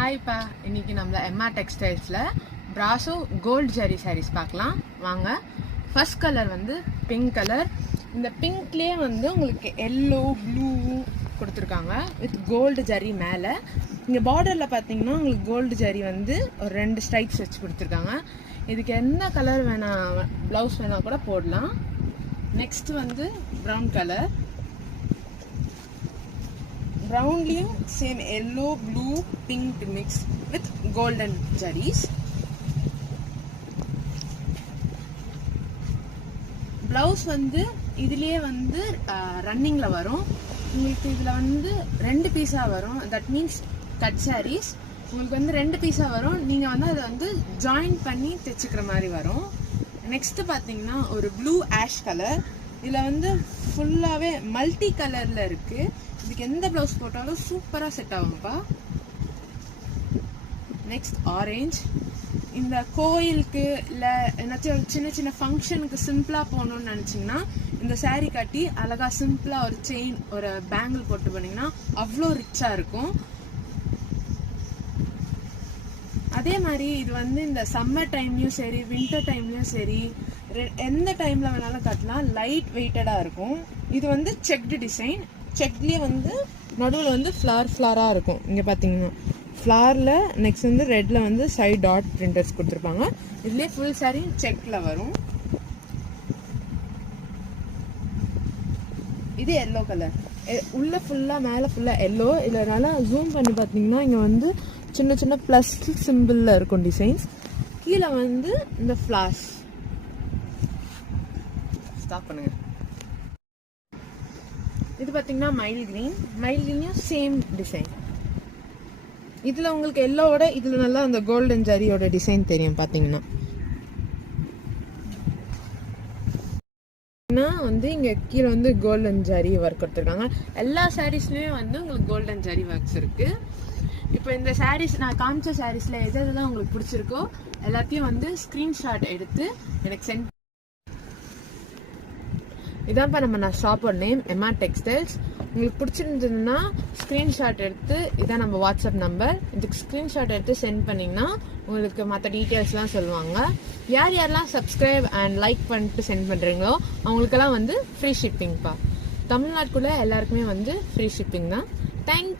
ஹாய்ப்பா, இன்னைக்கு நம்ம எம்மா டெக்ஸ்டைல்ஸில் பிராசோ கோல்ட் ஜரி சாரீஸ் பார்க்கலாம் வாங்க. ஃபர்ஸ்ட் கலர் வந்து பிங்க் கலர். இந்த பிங்க்லேயே வந்து உங்களுக்கு எல்லோ ப்ளூ கொடுத்துருக்காங்க வித் கோல்டு ஜரி மேலே. இங்கே பார்டரில் பார்த்தீங்கன்னா உங்களுக்கு கோல்டு ஜரி வந்து ஒரு 2 ஸ்ட்ரைப்ஸ் வச்சு கொடுத்துருக்காங்க. இதுக்கு எந்த கலர் வேணால் ப்ளவுஸ் வேணால் கூட போடலாம். நெக்ஸ்ட் வந்து ப்ரௌன் கலர். ப்ரௌன்லேயும் same yellow blue pink mix with golden zaris. Blouse வந்து இதுலேயே வந்து ரன்னிங்கில் வரும். உங்களுக்கு இதில் வந்து 2 பீஸாக வரும். தட் மீன்ஸ் கட் சாரீஸ் உங்களுக்கு வந்து 2 பீஸாக வரும். நீங்கள் வந்து அதை வந்து ஜாயின் பண்ணி தைச்சிக்கிற மாதிரி வரும். நெக்ஸ்ட்டு பார்த்தீங்கன்னா ஒரு ப்ளூ ஆஷ் கலர். இதில் வந்து ஃபுல்லாகவே மல்டி கலரில் இருக்குது. இதுக்கு எந்த ப்ளவுஸ் போட்டாலும் சூப்பராக செட் ஆகும்ப்பா. Next orange. இந்த கோயிலுக்கு இல்லை ஏதாச்சும் சின்ன சின்ன ஃபங்க்ஷனுக்கு சிம்பிளாக போகணுன்னு நினச்சிங்கன்னா இந்த சாரீ கட்டி அழகாக சிம்பிளாக ஒரு செயின் ஒரு பேங்கிள் போட்டு பண்ணிங்கன்னா அவ்வளோ ரிச்சாக இருக்கும். அதே மாதிரி இது வந்து இந்த சம்மர் டைம்லையும் சரி வின்டர் டைம்லையும் சரி எந்த டைமில் வேணாலும் கட்டலாம். லைட் வெயிட்டடாக இருக்கும். இது வந்து செக்டு டிசைன். செக்லேயே வந்து நடுவில் வந்து ஃப்ளாராக இருக்கும். இங்கே பார்த்தீங்கன்னா ஃப்ளாரில் நெக்ஸ்ட் வந்து ரெட்டில் வந்து சைட் டாட் பிரிண்டர்ஸ் கொடுத்துருப்பாங்க. இதுலேயே ஃபுல் சாரி செக்கில் வரும். இது எல்லோ கலர். உள்ள ஃபுல்லாக மேலே ஃபுல்லாக எல்லோ. இதனால ஜூம் பண்ணி பார்த்தீங்கன்னா இங்கே வந்து சின்ன சின்ன ப்ளஸ் சிம்பிளில் இருக்கும் டிசைன்ஸ். கீழே வந்து இந்த ஃப்ளார்ஸ். ஸ்டாப் பண்ணுங்க. இது பார்த்தீங்கன்னா மைல் கிரீன். மைல் கிரீனையும் சேம் டிசைன். இதில் உங்களுக்கு எல்லோவோட இதில் நல்லா அந்த கோல்டன் ஜரியோட டிசைன் தெரியும். பார்த்தீங்கன்னா வந்து இங்கே கீழே வந்து கோல்டன் ஜரி ஒர்க் கொடுத்துருக்காங்க. எல்லா சாரீஸ்லேயும் வந்து உங்களுக்கு கோல்டன் ஜரி ஒர்க்ஸ் இருக்குது. இப்போ இந்த சாரீஸ் நான் காமிச்ச சாரீஸில் எதெல்லாம் உங்களுக்கு பிடிச்சிருக்கோ எல்லாத்தையும் வந்து ஸ்க்ரீன்ஷாட் எடுத்து எனக்கு சென்ட். இதான்ப்பா நான் ஷாப்போட நேம் எம்மா டெக்ஸ்டைல்ஸ். உங்களுக்கு பிடிச்சிருந்ததுன்னா ஸ்க்ரீன்ஷாட் எடுத்து இதான் நம்ம வாட்ஸ்அப் நம்பர். இதுக்கு ஸ்க்ரீன்ஷாட் எடுத்து சென்ட் பண்ணிங்கன்னா உங்களுக்கு மற்ற டீட்டெயில்ஸ்லாம் சொல்லுவாங்க. யாரெல்லாம் சப்ஸ்கிரைப் அண்ட் லைக் பண்ணிட்டு சென்ட் பண்ணுறீங்களோ அவங்களுக்கெல்லாம் வந்து ஃப்ரீ ஷிப்பிங்ப்பா. தமிழ்நாட்டுக்குள்ளே எல்லாருக்குமே வந்து ஃப்ரீ ஷிப்பிங் தான். தேங்க்யூ.